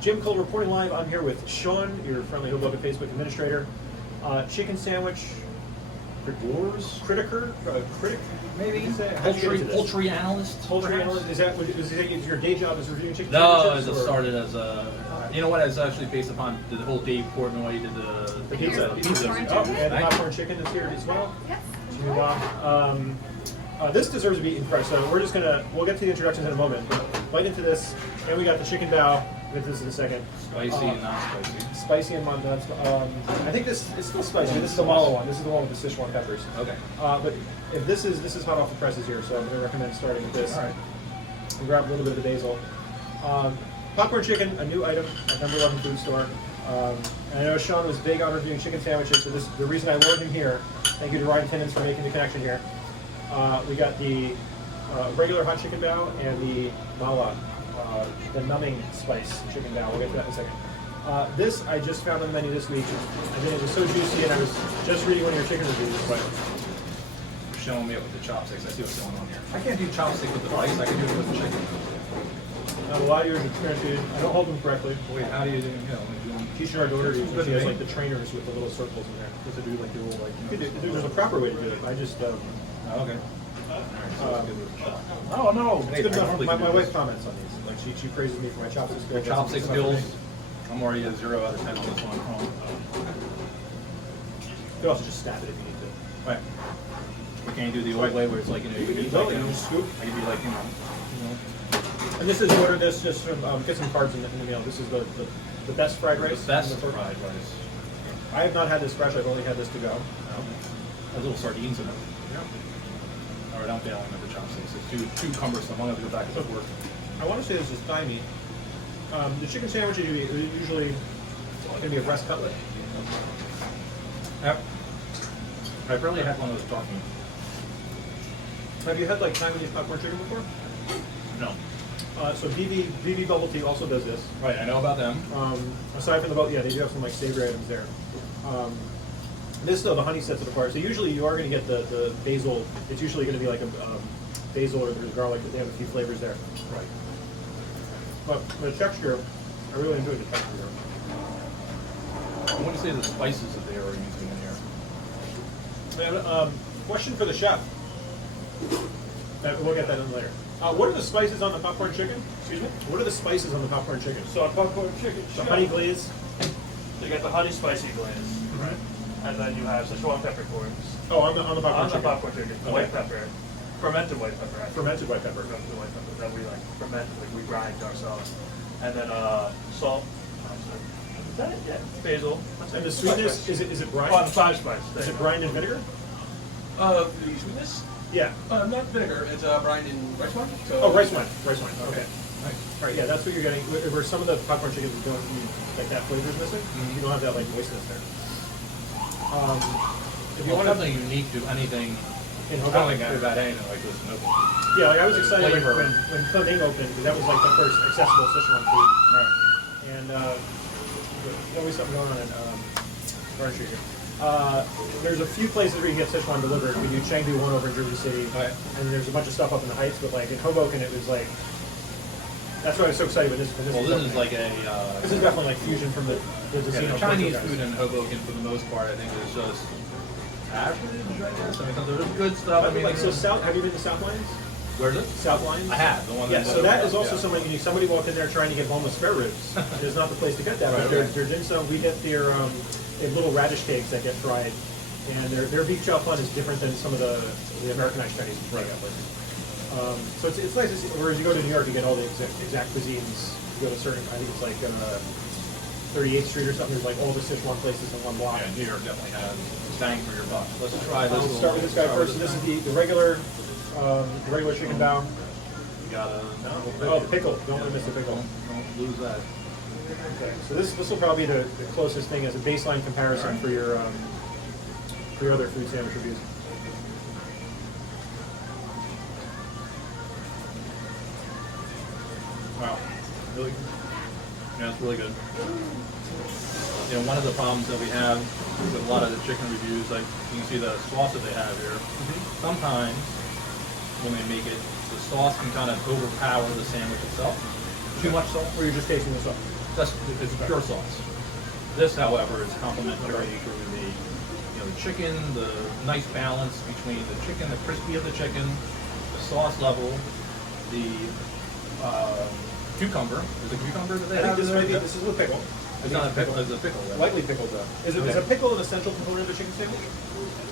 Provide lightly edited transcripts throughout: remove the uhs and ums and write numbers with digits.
Jmikola reporting live. I'm here with Sean, your friendly Hoboken Facebook administrator. Chicken sandwich, critic, maybe. Poultry analyst. Poultry analyst. Is that your day job? Is reviewing chicken No, sandwiches? it started as a. You know what? It's actually based upon the whole Dave Portnoy did the pizza. Oh, and the popcorn chicken is here as well. Yes. This deserves to be impressed. So we're just we'll get to the introductions in a moment. But bite into this, and we got the chicken bao. We'll get to this in a second. Spicy and not spicy. Spicy and not. I think this is still spicy. This is the Malo one. This is the one with the Sichuan peppers. Okay. But if this is hot off the presses here, so I'm going to recommend starting with this. All right. And grab a little bit of the basil. Popcorn chicken, a new item at number 11 food store. And I know Sean was big on reviewing chicken sandwiches, so the reason I lured him here. Thank you to Ryan Timmons for making the connection here. We got the regular hot chicken bao and the mala, the numbing spice chicken bao. We'll get to that in a second. This I just found on the menu this week. I mean, it was so juicy, and I was just reading one of your chicken reviews. But Showing me it with the chopsticks. I see what's going on here. I can't do chopstick with the rice. I can do it with the chicken. a lot of yours experience. I don't hold them correctly. Wait, how do you do? Teaching our daughter to use it. She has like the trainers with the little circles in there. Just to do like the little there's a proper way to do it. I just. Okay. Oh no, it's good enough. My wife comments on these. Like she praises me for my chopstick skills. Your chopstick skills. I'm already at 0 out of 10 on this one. You could also just snap it if you need to. Right. We can't do the old way where it's like, you know, you can eat like, scoop. I can be like, you know. And this is order this just from get some carbs in the meal. This is the best fried rice. The best fried rice. I have not had this fresh. I've only had this to go. Has little sardines in it. Yeah. All right, I'm failing with the chopsticks. It's too cumbersome. I'm gonna have to go back and work. I want to say this is thigh meat. The chicken sandwich is usually going to be a breast cutlet. Yep. I've rarely had one of those dark meat. Have you had like Taiwanese popcorn chicken before? No. So BB Bubble Tea also does this. Right, I know about them. Aside from the they do have some like savory items there. This though, the honey sets it apart. So usually you are going to get the basil. It's usually going to be like a basil or there's garlic. They have a few flavors there. Right. But the texture, I really enjoy the texture here. I want to say the spices that they are using in here. And, question for the chef. We'll get that in later. What are the spices on the popcorn chicken? Excuse me? What are the spices on the popcorn chicken? So on popcorn chicken, The honey glaze? you get the honey spicy glaze, Right. and then you have Sichuan peppercorns. Oh, on the popcorn On the chicken. popcorn chicken, Okay. white pepper, fermented white pepper. Actually. Fermented white pepper. Fermented white pepper that we like ferment, like we grind ourselves, and then salt. Is that it? Yeah. Basil. That's And it. the sweetness, is it brined? Oh, the five spice. Is it brined in vinegar? The sweetness? Yeah. Not vinegar. It's brined in rice wine. So Oh, rice wine. Rice wine. Okay. Nice. Right. Yeah, that's what you're getting. Where some of the popcorn chickens don't like that flavor is missing. You don't have that like moistness there. If you Well, want something unique to anything. in I don't Hoboken, think I've had anything like this. No. yeah, like I was excited Flavor. when Cleming opened because that was like the first accessible Sichuan food. Right. And there's always something going on in Garden Street here. There's a few places where you can get Sichuan delivered. We do Chengdu one over in Jersey City, Right. and there's a bunch of stuff up in the Heights. But like in Hoboken, it was like that's why I was so excited with this. Well, this is like a. This is definitely like fusion from the Yeah, Casino the Chinese guys. food in Hoboken, for the most part, I think is just average, I guess. I mean, there's good stuff. I mean, like so South. Have you been to South Lines? Where's it? South Lines. I have the one. Yeah, so that is also yeah. something unique. Somebody walked in there trying to get boneless spare ribs. It's not the place to get that. Right, But their dim sum, we get their they have little radish cakes that get fried, and their beef chow fun is different than some of the Americanized Chinese food. So it's nice to see. Whereas you go to New York, you get all the exact cuisines. You go to certain, I think it's like 38th Street or something. There's like all the Sichuan places in one block. Yeah, New York definitely has bang for your buck. Let's try this. I'll start with this guy first. And this is the regular chicken bao. You got Oh, the pickle. Don't want to miss the pickle. Don't lose that. Okay, so this will probably be the closest thing as a baseline comparison for your other food sandwich reviews. Wow, really good. Yeah, it's really good. You know, one of the problems that we have with a lot of the chicken reviews, like you can see the sauce that they have here. Sometimes when they make it, the sauce can kind of overpower the sandwich itself. too much salt. Or you're just tasting the sauce? That's it's pure sauce. This, however, is complementary to the chicken, the nice balance between the chicken, the crispy of the chicken, the sauce level, the cucumber. Is it cucumber that they I have? think in there? this is a pickle. It's not a pickle. It's a pickle. Right? Lightly pickled though. Is a pickle an essential component of a chicken sandwich?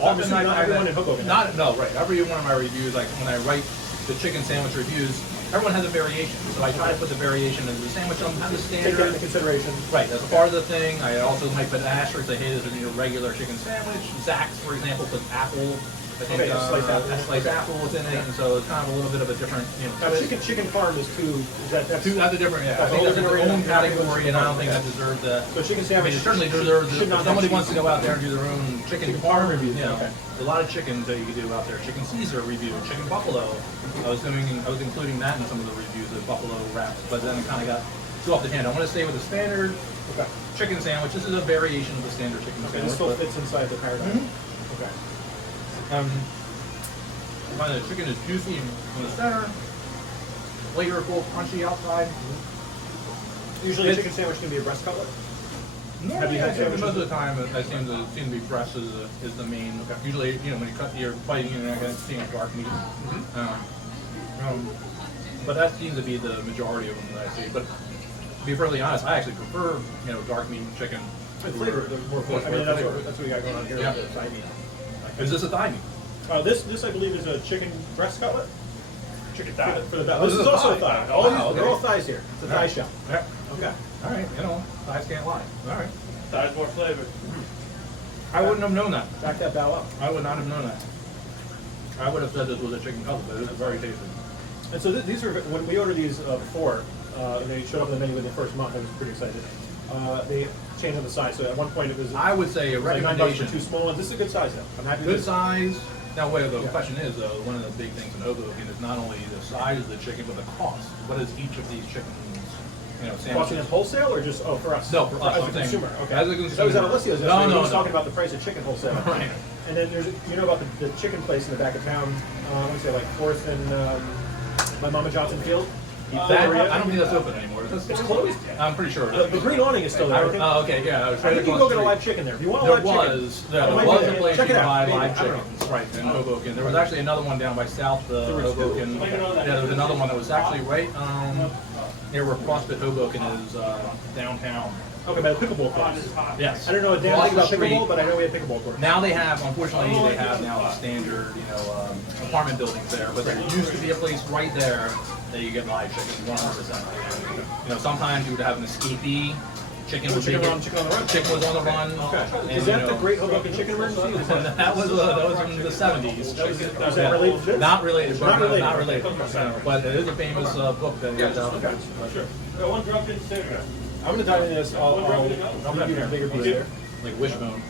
Often Not everyone in Hoboken. Right. Every one of my reviews, like when I write the chicken sandwich reviews, everyone has a variation. So I try to put the variation into the sandwich on the Take that into standard. consideration. Right, that's part of the thing. I also might put asterisks. I hate it as a regular chicken sandwich. Zach's, for example, puts apple. I think Okay, sliced apple within it, and so it's kind of a little bit of a different, Now, chicken farm is too. That's That's a different, yeah. I That's think a that's its whole own different category, and I don't think okay. that deserves that. So chicken I sandwich. mean, it certainly deserves should it. not If somebody have wants to go out there and do their own chicken Chicken farm farm review, reviews, okay. a lot of chickens that you can do out there. Chicken Caesar review, chicken buffalo. I was including that in some of the reviews of buffalo wraps, but then it kind of got too off the hand. I want to stay with the standard Okay. chicken sandwich. This is a variation of the standard chicken Okay. sandwich. This still but- fits inside the paradigm. Mhm. Okay. I find the chicken is juicy in the center, flavorful, crunchy outside. Usually, a It's- chicken sandwich can be a breast cutlet. No, Have you had I think sandwiches? most of the time I seem to be breast is the main. Usually, when you cut your biting, you're not going to see dark meat. But that seems to be the majority of them that I see. But to be fairly honest, I actually prefer dark meat chicken. It's flavor. There's more flavor. I mean, that's what we got going on here Yeah. with the thigh meat. Is this a thigh meat? This I believe is a chicken breast cutlet. Chicken thigh. For the Oh, this this is is a also a thigh. thigh. Wow, They're okay. all thighs here. It's a thigh shell. Yeah. Okay. All right. Thighs can't lie. All right. Thigh's more flavored. I wouldn't have known that. Back that bow up. I would not have known that. I would have said this was a chicken cutlet, but it is very tasty. And so these are when we ordered these before. And they showed up on the menu within the first month. I was pretty excited. They changed on the size. So at one point it was I would say a like $9 recommendation. for two small ones. This is a good size though. I'm happy Good with this. size. Now, wait, the Yeah. question is, though, one of the big things in Hoboken is not only the size of the chicken, but the cost. What is each of these chickens, Costing sandwiches? us wholesale or just for us? No, for us, as a I'm saying, consumer. Okay. as a That was consumer. at Alessio's yesterday. No, He no, was no. talking about the price of chicken wholesale. Right. And then there's about the chicken place in the back of town. I want to say like 4th and by Mama Johnson Field. I don't think that's open anymore. It's closed. I'm pretty sure. The green awning is still there. I think, Okay, yeah. I was I trying think to you can go get a live chicken there. If you want a There live chicken. was, it there might be was a there. place Check you it could out. buy Maybe. live I don't know. chickens, right, in Hoboken. There was actually another one down by South There were two. Hoboken. Yeah, there was another one that was actually right near where CrossFit Hoboken is downtown. Okay, by the pickleball course. Yes. I don't know a damn Across thing the about street. pickleball, but I know we have pickleball courts. Now they have, unfortunately, they have now the standard, apartment buildings there. But there used to be a place right there that you get live chicken, 100%. Sometimes you would have an escapee. Chicken would Chicken be on the run. Chicken was on the run. Okay. And, Is that the Great Hoboken Chicken Emergency? Is that- that was in the 70s. Was that related to this? Not related, but Not related. not related. But it is a famous book that goes out. Okay. Sure. Got one dropped in there. I'm going to dive into this. I'll give you a bigger piece here. Like wishbone.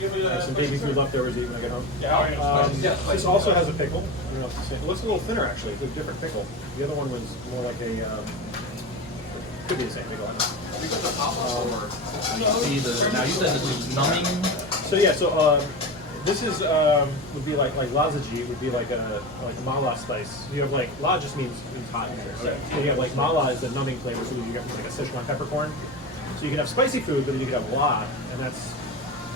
I have some baby food leftovers to eat when I get home. Yeah. This also has a pickle. I don't know if it's the same. It looks a little thinner actually. It's a different pickle. The other one was more like a. Could be the same pickle. I don't know. Now you said this was numbing. So yeah, this is would be like lasaji would be like a mala spice. You have like la just means hot. So you have like mala is the numbing flavor, so you get like a Sichuan peppercorn. So you can have spicy food, but then you can have la, and that's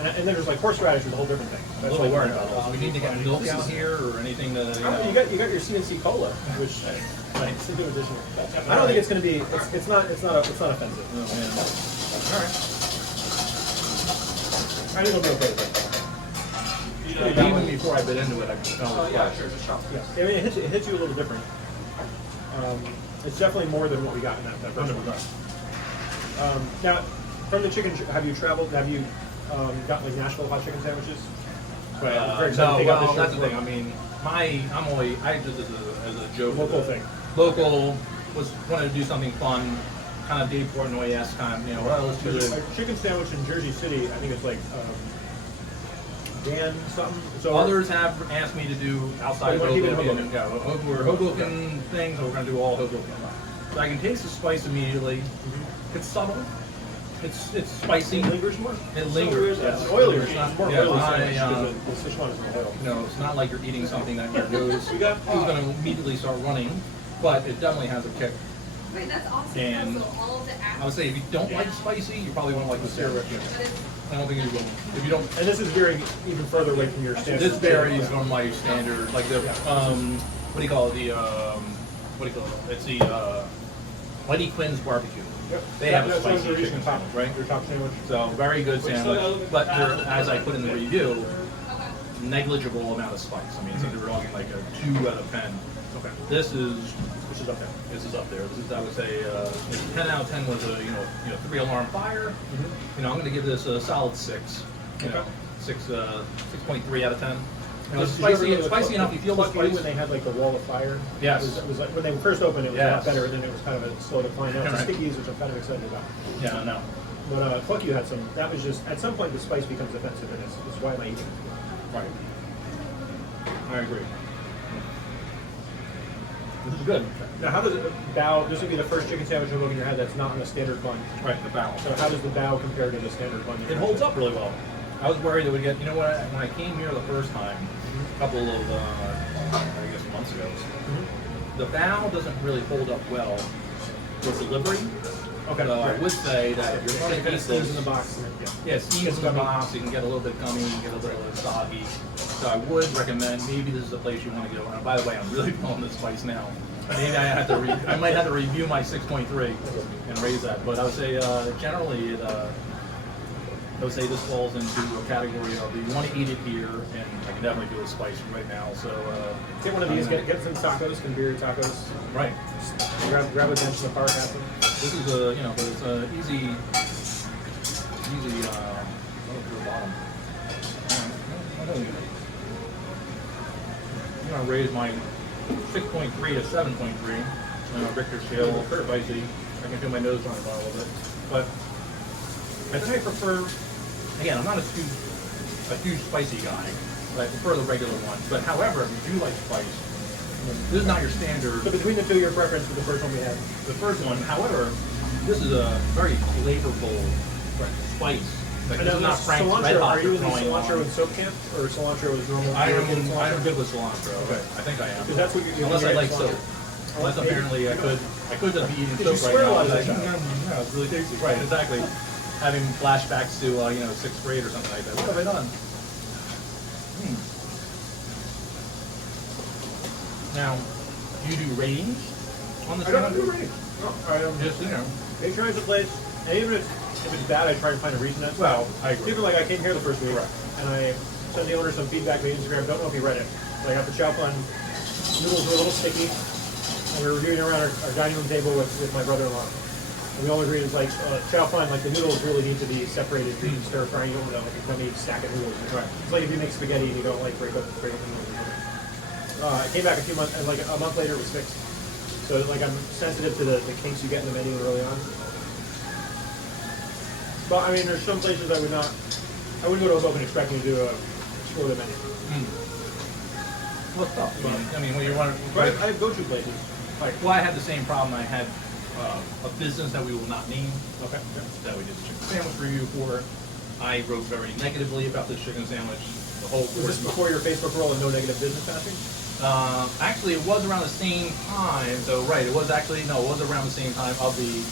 and then there's like horseradish is a whole different thing. I'm a That's little like, worried about this. We need to get milk out here or anything to. You got your CNC cola, which it's a good addition. I don't think it's going to be. It's not offensive. Oh, man. All right. I think it'll be okay with it. Even before I bit into it, I can smell the flesh. Yeah, I mean it hits you a little different. It's definitely more than what we got in that first one. Now, from the chicken, have you traveled? Have you got like Nashville hot chicken sandwiches? Very excited to No, take out well, this that's the shirt thing. I mean, I just as a joke. Local thing. Local wanted to do something fun, kind of Dave Portnoy-esque kind of, well, let's do There's it. a chicken sandwich in Jersey City. I think it's like Dan something. So Others have asked me to do outside of Oh, you wanna keep it in Hoboken. We're Hoboken things, so we're going to do all Hoboken. So I can taste the spice immediately. It's subtle. It's spicy. It lingers more. It lingers. Yeah, Yes. it's oily. It's not, It's more yeah, oily it's not sandwich a, because the Sichuan is more oil. it's not like you're eating something that your nose is going to immediately start running, but it definitely has a kick. Wait, that's awesome. And So all of the I would say if you don't like spicy, you probably won't like the sandwich. I don't think you will. If you don't, And this is veering even further away from your standard. this varies from my standard, like the what do you call it? The what do you call it? It's the Mighty Quinn's barbecue. Yep. They have a That's spicy your chicken top, sandwich, right? Your top sandwich. So very good sandwich, but as I put in the review, negligible amount of spice. I mean, it's either talking like a 2 out of 10. Okay. This is up there. This is up there. This is, I would say, if 10 out of 10 was a 3-alarm fire. Mm-hmm. I'm going to give this a solid 6. You know, 6.3 out of 10. Now, It's did you ever spicy, go to the spicy enough. You feel the Cluck spice. when they had like the wall of fire. Yes. It was like when they first opened, it was a lot Yes. better, and then it was kind of a slow decline. Now it's Right. the stickies, which I'm kind of excited about. Yeah, I know. But Cluck, you had some. That was just at some point the spice becomes offensive, and it's why am I eating it? Right. I agree. This is good. Now, how does it bow? This would be the first chicken sandwich you're looking at your head that's not on a standard bun. Right, the bow. So how does the bow compare to the standard bun? It holds up really well. I was worried it would get, when I came here the first time, a couple of, I guess months ago, the bow doesn't really hold up well with delivery. Okay. So I would say that if you're going to eat Steams this, in the box. yeah, steams in the box, you can get a little bit gummy, you can get a little bit soggy. So I would recommend, maybe this is a place you want to go. And by the way, I'm really feeling the spice now. Maybe I might have to review my 6.3 and raise that. But I would say generally, I would say this falls into a category of you want to eat it here, and I can definitely do it spicy right now. So Get one of these. Get some tacos, Kanbiri tacos. right. Grab a bench in the park. Have them. This is but it's a easy. To the bottom. I'm gonna raise my 6.3 to 7.3 Richter scale. Spicy. I can feel my nose running a little bit, but I think I prefer. Again, I'm not a huge spicy guy, but I prefer the regular ones. But however, if you do like spice, this is not your standard. So between the two, your preference for the first one we had. The first one, however, this is a very flavorful spice. Like, this is not Frank's Red cilantro. Hot Are you using throwing cilantro on. in soap camp or cilantro is normal? I European am cilantro? good with cilantro. Okay. I think I am. Because that's what you're Unless I like cilantro. soap. Unless apparently I could just be eating Did you soap swear right a lot now. of that Yeah, it's really tasty. Right, exactly. Having flashbacks to 6th grade or something like that. What have I done? Now, do you do ratings on the I don't do sandwich? ratings. No, I don't. Just Make sure it's a place, and even if it's bad, I try to find a reason. That's Well, I agree. Even like I came here the first week, Correct. and I sent the owner some feedback via Instagram. Don't know if he read it. But I got the chow fun. Noodles were a little sticky, and we were reviewing around our dining room table with my brother-in-law. And we all agreed it's like chow fun. Like the noodles really need to be separated. You can stir fry. You don't want to like a crummy stack of noodles. Right. It's like if you make spaghetti and you don't like break up the noodles. I came back a few months, and like a month later it was fixed. So like I'm sensitive to the kinks you get in the menu early on. But I mean, there's some places I wouldn't go to a Hoboken expecting to explore the menu. Well, it's tough. I mean, when you run, But I have go-to places. Like, well, I had the same problem. I had a business that we will not name. okay. That we did the chicken sandwich review for. I wrote very negatively about this chicken sandwich. The whole Was this before your Facebook roll and no negative business passing? Actually, it was around the same time. So right, it was around the same time of the.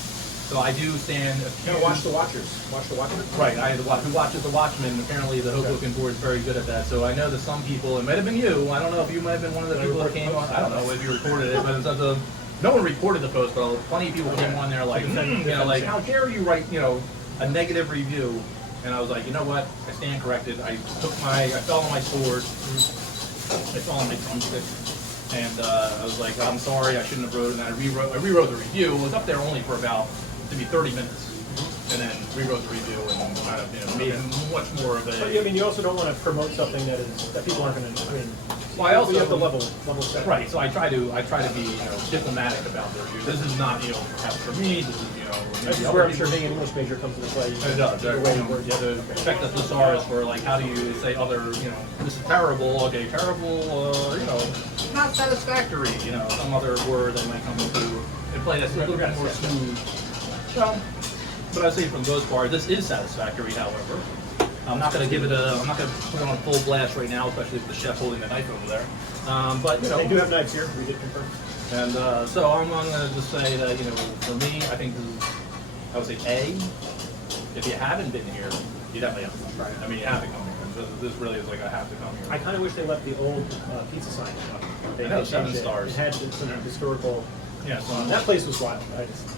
So I do stand. No, watch the Watchers. Watch the Watchers. Right, who watches the Watchmen. Apparently, the Hoboken board is very good at that. So I know that some people, it might have been you. I don't know if you might have been one of the people that came on. I don't know if you reported it, but no one reported the post. But plenty of people came on there like, like how dare you write, a negative review? And I was like, you know what? I stand corrected. I fell on my sword. I fell on my thumbstick. And I was like, I'm sorry, I shouldn't have wrote it. And I rewrote the review. It was up there only for about maybe 30 minutes. And then rewrote the review and kind of made it much more of a. But I mean, you also don't want to promote something that people aren't going to. I mean, Well, I also you have to level set. Right, so I try to be diplomatic about the review. This is not for me. This is This is where I'm sure being an English major comes into play. It does. You have to expect the thesaurus for how do you say other this is terrible. Okay, terrible. Not satisfactory. Some other word that might come into play that's a little bit more smooth. So, but I say for the most part, this is satisfactory. However, I'm not going to give it I'm not going to put it on full blast right now, especially with the chef holding the knife over there. But They do have knives here. We did confirm. And so I'm going to just say that, you know, for me, I think this is, I would say A, if you haven't been here, you definitely have to try it. I mean, you have to come here. This really is like I have to come here. I kind of wish they left the old pizza sign up. I know, changed 7 it. stars. It had some historical. Yeah, so That place was wild.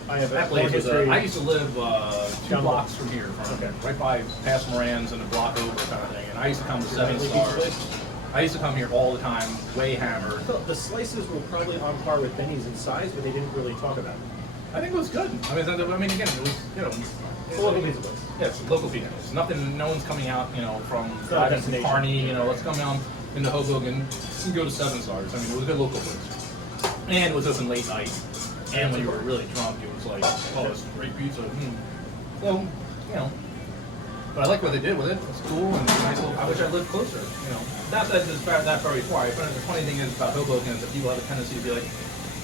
I have that a place was, history. I used to live 2 Down blocks from here, Okay. right by past Moran's and a block over kind of thing. And I used to come to 7 Pizza stars. place? I used to come here all the time, way hammered. The slices were probably on par with Benny's in size, but they didn't really talk about it. I think it was good. I mean, again, it was, you know, It's a local pizza place. yeah, it's local pizza. It's nothing. No one's coming out, you know, from not a driving from destination. Kearney. You know, let's come down into Hoboken and go to 7 stars. I mean, it was a good local place, and it was open late night. And when you were really drunk, it was like, oh, it's great pizza. So, you know, but I like what they did with it. It's cool and nice. I wish I lived closer. You know, not that it's that far before. But the funny thing is about Hoboken is that people have a tendency to be like,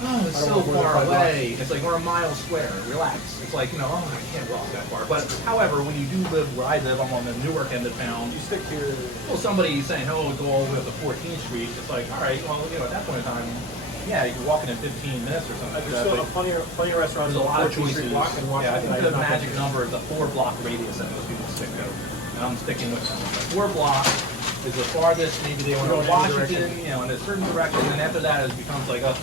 oh, it's I don't so want more than far 5 away. It's like we're a mile square. Relax. It's like, you know, oh, I can't walk that far. But however, when you do live where I live, I'm on the Newark end of town. You stick to your. Well, somebody saying, oh, go all the way up to 14th Street. It's like, all right, well, you know, at that point in time, yeah, you can walk in 15 minutes or something like There's that. still but plenty of restaurants. there's a lot of 14th choices. Street Walk and walk Yeah, I at think night, the not magic that- number is the 4-block radius that most people stick to. And I'm sticking with them. 4 block is the farthest. Maybe they want to Go in any Washington, direction. you know, in a certain direction. And after that, it becomes like a,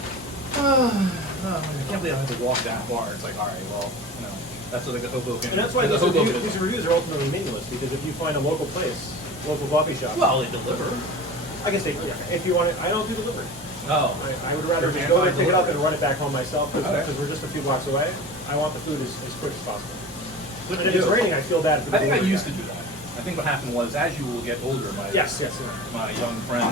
I can't believe I have to walk that far. It's like, all right, well, you know, that's what the Hoboken. And that's why the these reviews are ultimately meaningless, because if you find a local place, local coffee shop. Well, they deliver. I guess they. If you want it, I don't do delivery. Oh. I would rather You're just go there, pick it up, anti-delivery. and run it back home myself, because Okay. we're just a few blocks away. I want the food as quick as possible. Good And to if it's do. raining, I feel bad for the I think I delivery used to guy. do that. I think what happened was, as you will get older, Yes. my young friend,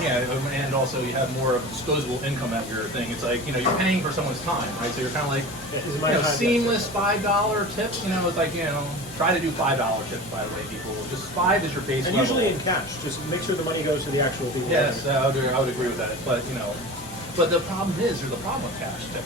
yeah, and also you have more of disposable income at your thing. It's like, you know, you're paying for someone's time, right? So you're kind of like, Yeah, is you my know, time- seamless $5 tip. You know, it's like, you know, try to do $5 tips, by the way, people. Just 5 is your base And level. usually in cash. Just make sure the money goes to the actual people. Yes, I would agree with that. But, you know, but the problem is, there's a problem with cash tip.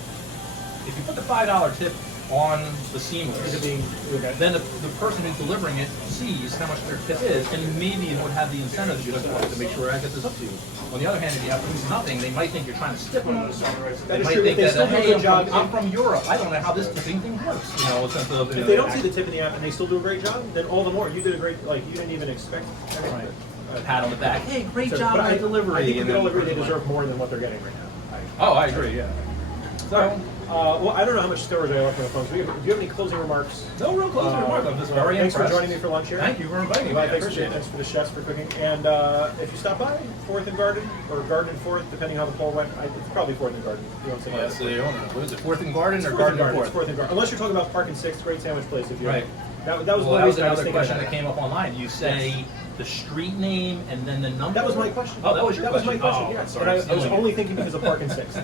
If you put the $5 tip on the seamless, Is it being okay? then the person who's delivering it sees how much their tip is, and maybe it would have the incentive to be like, well, to make sure I get this up to you. On the other hand, if you have nothing, they might think you're trying to stick them. That They is might true. think If they that, still do a hey, good job, I'm from Europe. I don't know how this tipping thing works. You know, since If they don't see the tip in the app and they still do a great job, then all the more. You did a great. Like you didn't even expect. Right. A pat on the back. Hey, great So, job but on the delivery. I think we and can all then- agree they deserve more than what they're getting right now. Oh, I agree. Yeah. So, Well, I don't know how much storage I left on the phone. So do you have any closing remarks? no real closing remarks. I'm just very Thanks impressed. for joining me for lunch here. Thank you for inviting me. Well, I thanks, appreciate thanks it. for the chefs for cooking. And if you stop by, 4th and Garden, or Garden and 4th, depending how the poll went. It's probably 4th and Garden. You don't say Well, that's that. the owner. What is it? 4th and Garden It's or 4th Garden and and Garden. It's 4th 4th? and Garden. Unless you're talking about Park and 6th, great sandwich place. If you Right. That was Well, one that was reason I was another thinking question about that came up online. You say the street name and then the number. That was my question. Oh, that was your That question. was my question. Oh, yes. sorry. And I was stealing only it. thinking because of Park and 6th.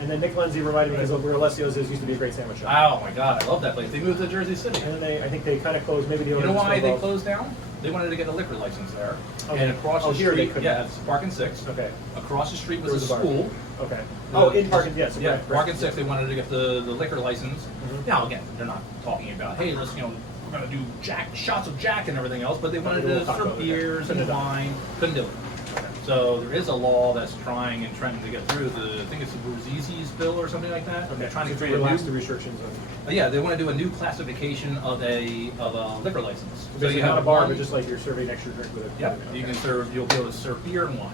And then Nick Lindsay reminded me because of where Alessio's used to be a great sandwich shop. Oh my God, I love that place. They moved to Jersey City. And then I think they kind of closed. Maybe the You owner know just why went they above. closed down? They wanted to get a liquor license there. Okay. And across Oh, the here they street, couldn't. yeah, it's Park and 6. Okay. Across the street was There a was a bar. school. Okay. Oh, in Park and yes. Yeah, right, Park right. and 6, they wanted to get the liquor license. Mhm. Now, again, they're not talking about, hey, let's, you know, we're going to do shots of Jack and everything else, but they wanted do a to little serve cocktail, beers okay. and wine. Couldn't do it. So there is a law that's trying in Trenton to get through. I think it's the Bruzzisi's bill or something like that. They're trying to create a relax the new. restrictions on. Yeah, they want to do a new classification of a liquor license. So you not a bar, one- but just like you're serving extra drink with it. Yeah, Okay. you can serve. You'll be able to serve beer and wine.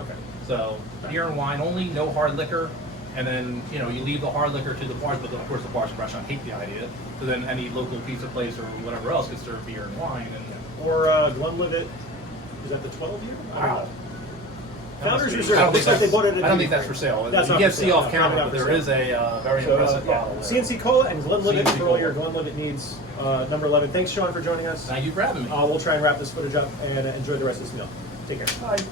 Okay. So beer and wine only, no hard liquor, and then you know you leave the hard liquor to the bars, but of course the bars and restaurant hate the idea. So then any local pizza place or whatever else can serve beer and wine. And Or Glenlivet, is that the 12 year? I don't know. Founders I Reserve. don't think Looks like they that's, bought it at I don't the- think that's for sale. That's you not can't for see sale, off no, camera, probably not but for there sale. is a very So, impressive yeah. bottle. There. CNC Cola and Glenlivet CNC for all your Cola. Glenlivet needs. Number 11. Thanks, Sean, for joining us. Thank you for having me. We'll try and wrap this footage up and enjoy the rest of this meal. Take care. Bye.